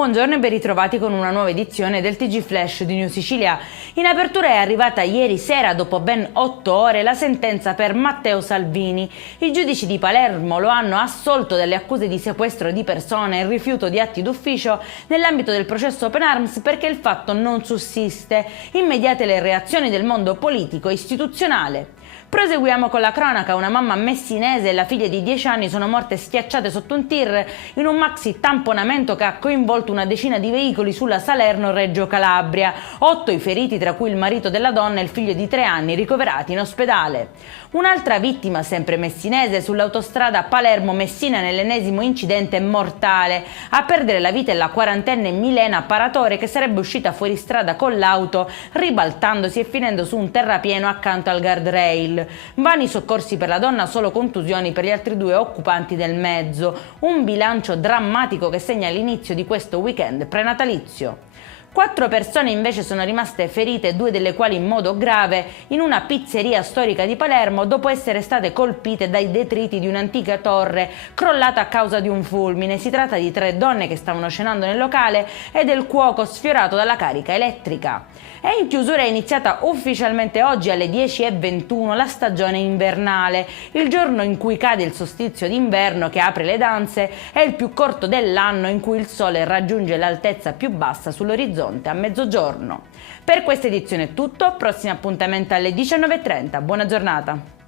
Buongiorno e ben ritrovati con una nuova edizione del TG Flash di New Sicilia. In apertura è arrivata ieri sera, dopo ben 8 ore, la sentenza per Matteo Salvini. I giudici di Palermo lo hanno assolto dalle accuse di sequestro di persone e rifiuto di atti d'ufficio nell'ambito del processo Open Arms perché il fatto non sussiste. Immediate le reazioni del mondo politico e istituzionale. Proseguiamo con la cronaca. Una mamma messinese e la figlia di 10 anni sono morte schiacciate sotto un tir in un maxi tamponamento che ha coinvolto una decina di veicoli sulla Salerno-Reggio Calabria. 8 i feriti, tra cui il marito della donna e il figlio di 3 anni ricoverati in ospedale. Un'altra vittima, sempre messinese, sull'autostrada Palermo-Messina nell'ennesimo incidente mortale. A perdere la vita è la quarantenne Milena Paratore, che sarebbe uscita fuori strada con l'auto ribaltandosi e finendo su un terrapieno accanto al guardrail. Vani soccorsi per la donna, solo contusioni per gli altri 2 occupanti del mezzo. Un bilancio drammatico che segna l'inizio di questo weekend prenatalizio. 4 persone invece sono rimaste ferite, 2 delle quali in modo grave, in una pizzeria storica di Palermo dopo essere state colpite dai detriti di un'antica torre crollata a causa di un fulmine. Si tratta di 3 donne che stavano cenando nel locale e del cuoco sfiorato dalla carica elettrica. E in chiusura è iniziata ufficialmente oggi alle 10:21 la stagione invernale. Il giorno in cui cade il solstizio d'inverno che apre le danze è il più corto dell'anno, in cui il sole raggiunge l'altezza più bassa sull'orizzonte a mezzogiorno. Per questa edizione è tutto, prossimo appuntamento alle 19:30. Buona giornata.